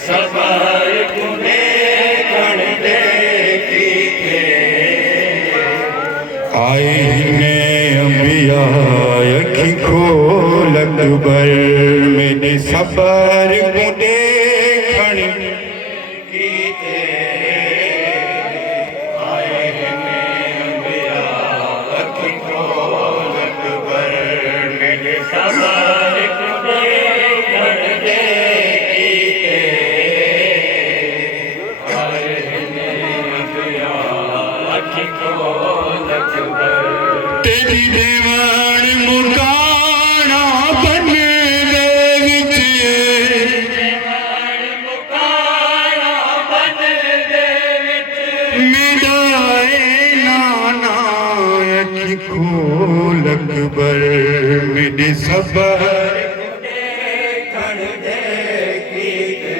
सबर कुने कण दे कीते आए ने अंबिया अखी खोल अकबर मेरे सबर कुने कण कीते आए ने अंबिया अखी खोल अकबर मेरे सबर कुने कण दे कीते आए ने अंबिया अखी खोल अकबर तेरी देवान मुकाना बन दे विच मुकाना बन दे विच मिलाए नाना अखी खोल अकबर मेरे सबर कण दे कीते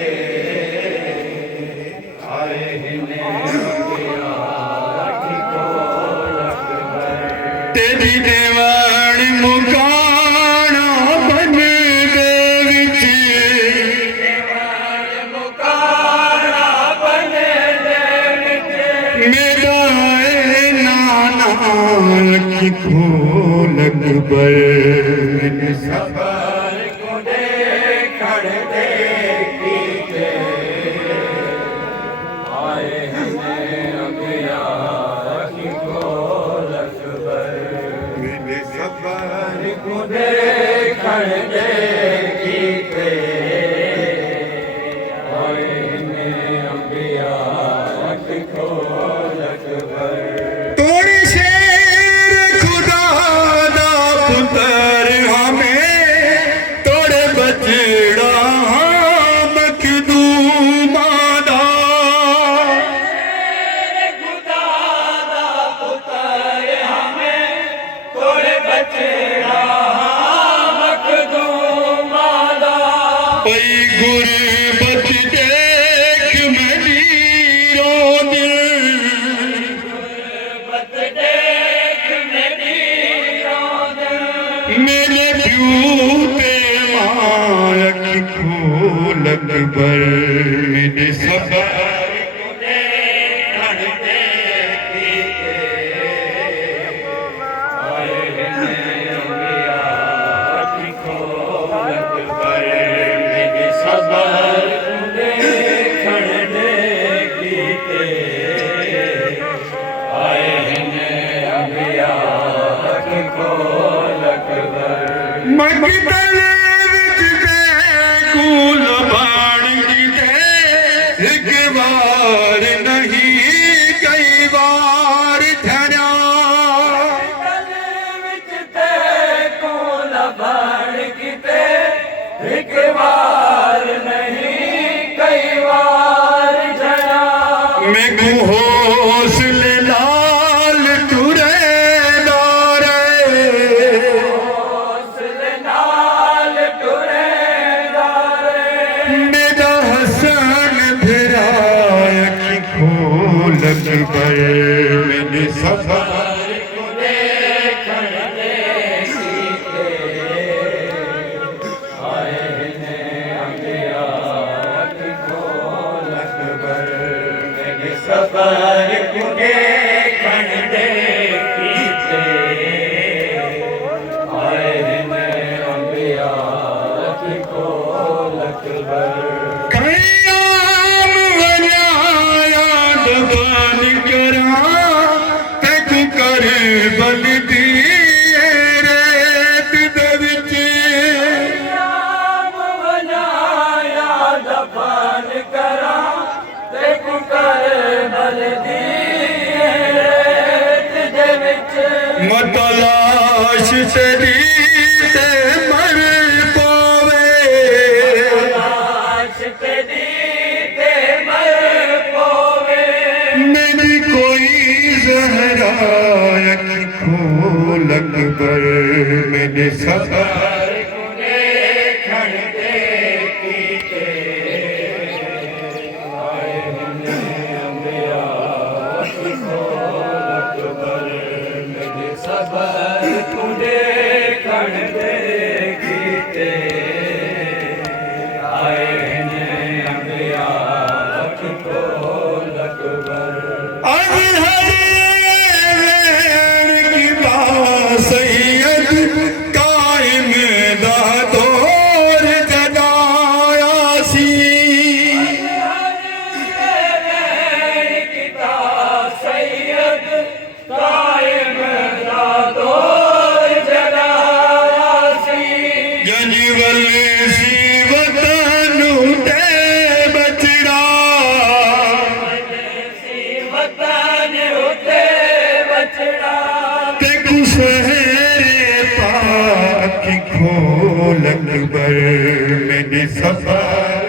आए ने अंबिया अखी खोल अकबर तेरी देवान मुकाना बन दे विच मुकाना बन दे विच मेरा ए नाना अखी खोल अकबर मेरे सबर कुने कण दे कीते आए ने अंबिया अखी खोल अकबर मेरे सबर कुने कण दे कीते आए ने अंबिया अखी खोल अकबर तोड़ शेर खुदा दा पुत्र हमें तोड़ बचड़ा मखदूमा दा खुदा दा पुत्र हमें तोड़े बचड़ा मखदूमा दा पई गुरबत देख मेरी रो दिल बत देख मेरी रोद मेरे प्यू ते मां अखी खोल अकबर मेरे सबर कुने कण दे कीते आए ने अंबिया अखी खोल अकबर मेरे सबर कुने कण दे कीते आए ने अंबिया अखी खोल अकबर मगदल विच बेकुल बाण कीते एक बार नहीं कई बार धरा गल विच ते कोल बाण किते एक बार नहीं कई बार जड़ा मैं हौसले लाल टुरे दारे हौसले नाल टुरे दारे मेरा हसन फिरा अखी खोल अकबर मेरे सबर कुने कण दे कीते आए ने अंबिया अखी खोल अकबर मेरे सबर कुने कण दे कीते आए ने अंबिया अखी खोल अकबर कयाम वजाया दबान करा तक कर बल दी रेत दे विच नाम बनाया दफन करा ते कुकर बलदी रेत दे विच मतलाश तेरी ते मर पावे लाश तेरी ते मर पोवे मेरी कोई जहरा अखी खोल अकबर मेरे सबर कुने कण दे कीते आए ने अंबिया अखी खोल अकबर मेरे सबर कुने कण दे कीते आए ने अंबिया खोल अकबर मेरे सफर